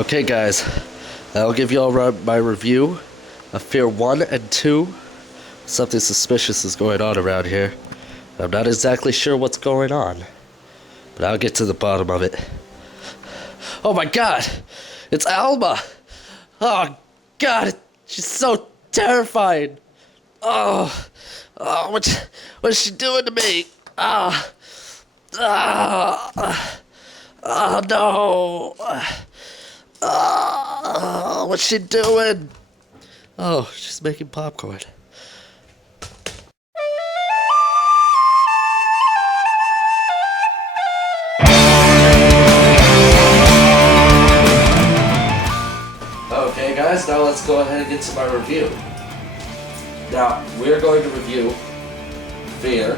Okay, guys, I'll give you all my review of F.E.A.R 1 and 2. Something suspicious is going on around here. I'm not exactly sure what's going on, but I'll get to the bottom of it. Oh my god! It's Alma! Oh god, she's so terrifying! Oh, what's she doing to me? Oh no! What's she doing? Oh, she's making popcorn. Okay guys, now let's go ahead and get to my review. Now, we're going to review F.E.A.R,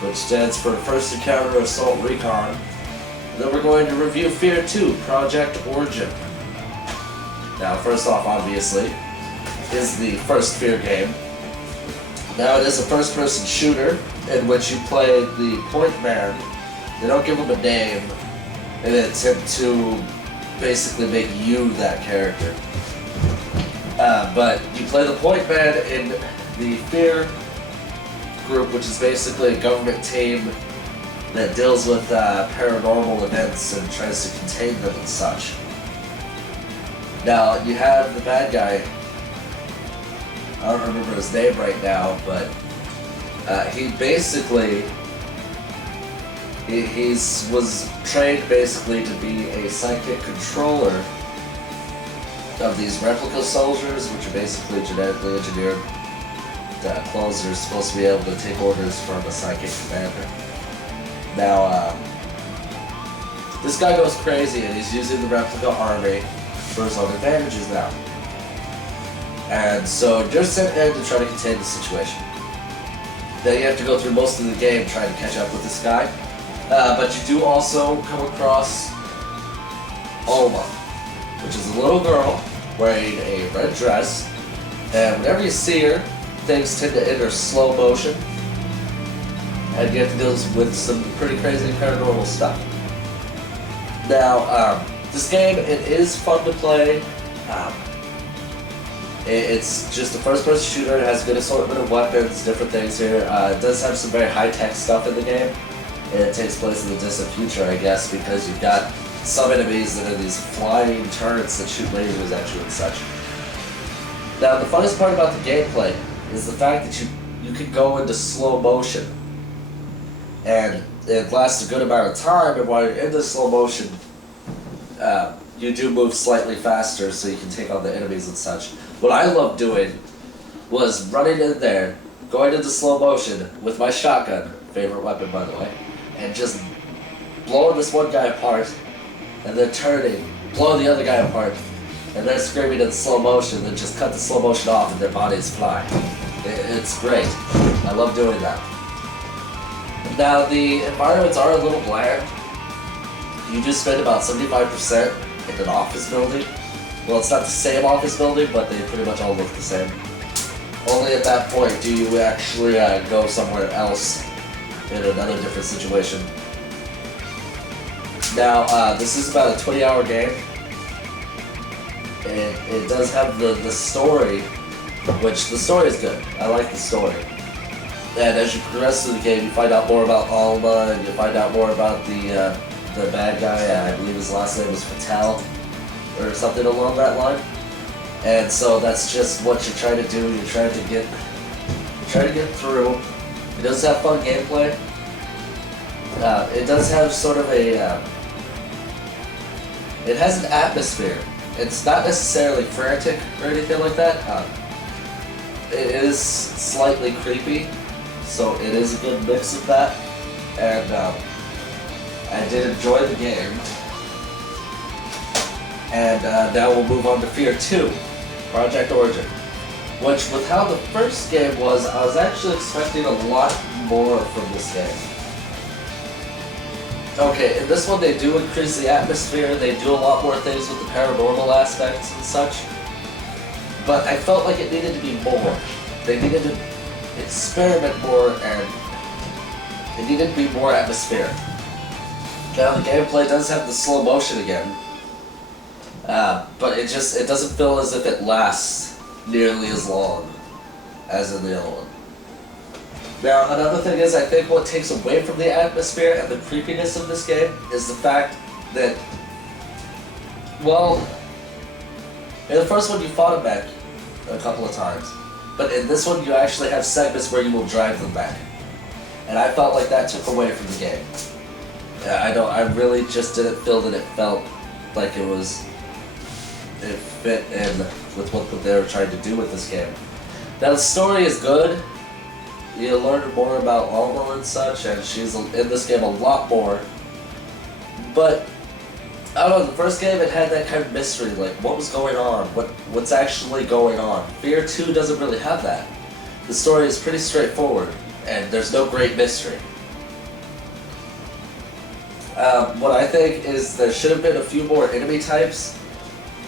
which stands for First Encounter Assault Recon. Then we're going to review F.E.A.R 2, Project Origin. Now, first off, obviously, is the first F.E.A.R game. Now, it is a first-person shooter in which you play the point man. They don't give him a name in an attempt to basically make you that character. But you play the point man in the F.E.A.R group, which is basically a government team that deals with paranormal events and tries to contain them and such. Now, you have the bad guy. I don't remember his name right now, but he basically was trained basically to be a psychic controller of these replica soldiers, which are basically genetically engineered clones that are supposed to be able to take orders from a psychic commander. Now, this guy goes crazy and he's using the replica army for his own advantages now. And so you're sent in to try to contain the situation. Then you have to go through most of the game trying to catch up with this guy. But you do also come across Alma, which is a little girl wearing a red dress, and whenever you see her, things tend to enter slow motion, and you have to deal with some pretty crazy paranormal stuff. Now, this game, it is fun to play. It's just a first-person shooter. It has a good assortment of weapons, different things here. It does have some very high-tech stuff in the game. It takes place in the distant future, I guess, because you've got some enemies that are these flying turrets that shoot lasers at you and such. Now, the funnest part about the gameplay is the fact that you can go into slow motion. And it lasts a good amount of time, and while you're in this slow motion, you do move slightly faster so you can take on the enemies and such. What I loved doing was running in there, going into slow motion with my shotgun, favorite weapon by the way, and just blowing this one guy apart, and then turning, blowing the other guy apart, and then screaming in slow motion, then just cut the slow motion off and their bodies fly. It's great. I love doing that. Now, the environments are a little bland. You do spend about 75% in an office building. Well, it's not the same office building, but they pretty much all look the same. Only at that point do you actually go somewhere else in another different situation. Now, this is about a 20-hour game. And it does have the story, which the story is good. I like the story. And as you progress through the game, you find out more about Alma, and you find out more about the bad guy. I believe his last name was Patel, or something along that line. And so that's just what you're trying to do. You're trying to get through. It does have fun gameplay. It does have sort of a. It has an atmosphere. It's not necessarily frantic or anything like that. It is slightly creepy, so it is a good mix of that. And I did enjoy the game. And now we'll move on to F.E.A.R 2, Project Origin. Which, with how the first game was, I was actually expecting a lot more from this game. Okay, in this one they do increase the atmosphere, they do a lot more things with the paranormal aspects and such. But I felt like it needed to be more. They needed to experiment more, and it needed to be more atmospheric. Now the gameplay does have the slow motion again, But it doesn't feel as if it lasts nearly as long as in the other one. Now, another thing is, I think what takes away from the atmosphere and the creepiness of this game is the fact that, well, in the first one you fought a mech a couple of times, but in this one you actually have segments where you will drive them back. And I felt like that took away from the game. I really just didn't feel that it felt like it fit in with what they were trying to do with this game. Now the story is good. You learn more about Alma and such, and she's in this game a lot more. But I don't know, the first game it had that kind of mystery, like what was going on, what's actually going on. F.E.A.R 2 doesn't really have that. The story is pretty straightforward, and there's no great mystery. What I think is there should have been a few more enemy types.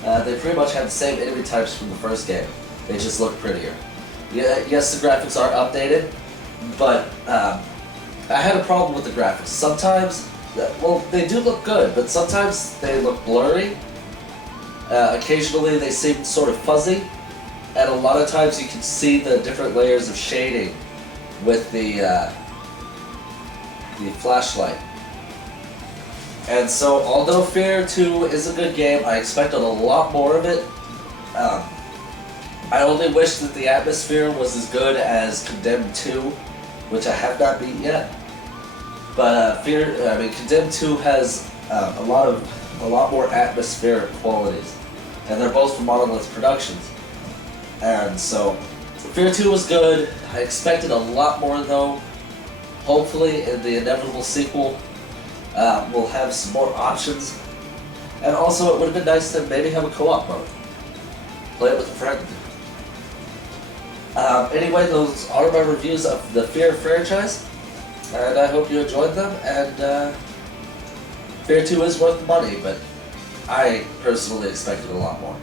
They pretty much have the same enemy types from the first game. They just look prettier. Yeah, yes, the graphics are updated, but I had a problem with the graphics. Sometimes, well, they do look good, but sometimes they look blurry. Occasionally they seem sort of fuzzy, and a lot of times you can see the different layers of shading with the flashlight. And so, although F.E.A.R 2 is a good game, I expected a lot more of it. I only wish that the atmosphere was as good as Condemned 2, which I have not beat yet. But Condemned 2 has a lot more atmospheric qualities, and they're both from Monolith Productions. And so, F.E.A.R 2 was good. I expected a lot more though. Hopefully, in the inevitable sequel, we'll have some more options. And also, it would have been nice to maybe have a co-op mode. Play it with a friend. Anyway, those are my reviews of the F.E.A.R franchise, and I hope you enjoyed them, and F.E.A.R 2 is worth the money, but I personally expected a lot more.